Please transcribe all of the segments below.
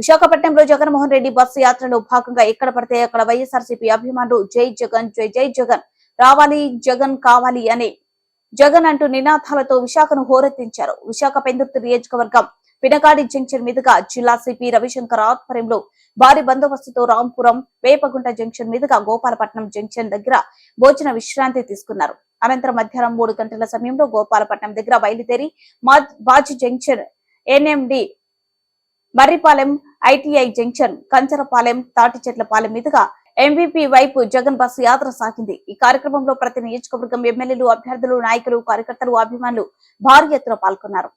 విశాఖపట్నంలో జగన్మోహన్ రెడ్డి బస్సు యాత్రలో భాగంగా ఎక్కడ పడితే అక్కడ వైఎస్ఆర్సీపీ అభిమానులు జై జగన్ జై జై జగన్ రావాలి జగన్ కావాలి అనే జగన్ అంటూ నినాదాలతో విశాఖను హోరెత్తించారు. విశాఖ పెందుర్తి నియోజకవర్గం పినగాడి జంక్షన్ మీదుగా జిల్లా సిపి రవిశంకర్ ఆధ్వర్యంలో భారీ బందోబస్తుతో రాంపురం వేపగుంట జంక్షన్ మీదుగా గోపాలపట్నం జంక్షన్ దగ్గర భోజన విశ్రాంతి తీసుకున్నారు. అనంతరం మధ్యాహ్నం 3 గంటల సమయంలో గోపాలపట్నం దగ్గర బయలుదేరి bhaji junction, NMD Marripalem, ITI junction, Kancharapalem, Thatichetlapalem మీదుగా ఎంవీపీ వైపు జగన్ బస్సు యాత్ర సాగింది. ఈ కార్యక్రమంలో ప్రతి నియోజకవర్గం ఎమ్మెల్యేలు, అభ్యర్థులు, నాయకులు, కార్యకర్తలు, అభిమానులు భారీ ఎత్తున పాల్గొన్నారు.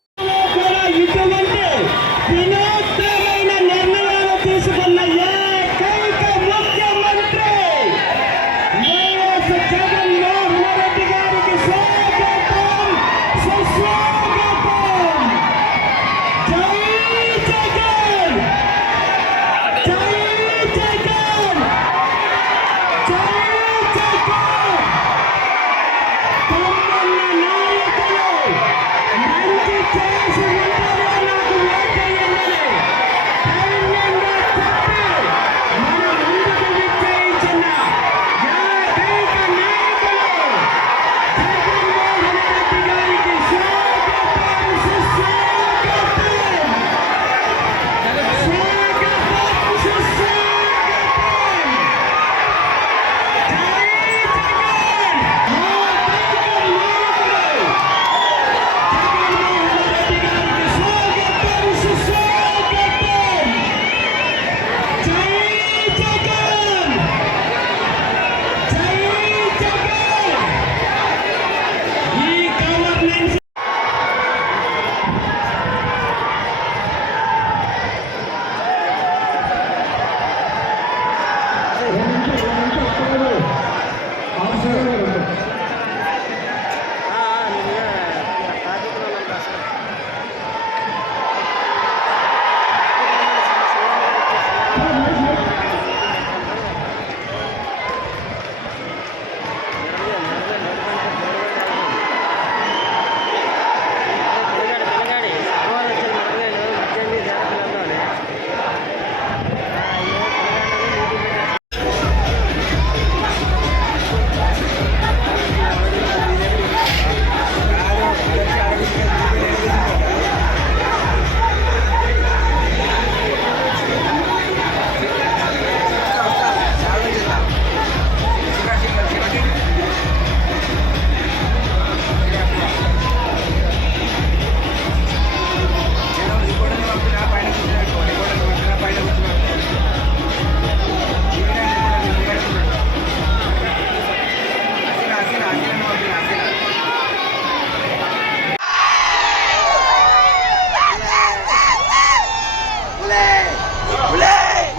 Mulai!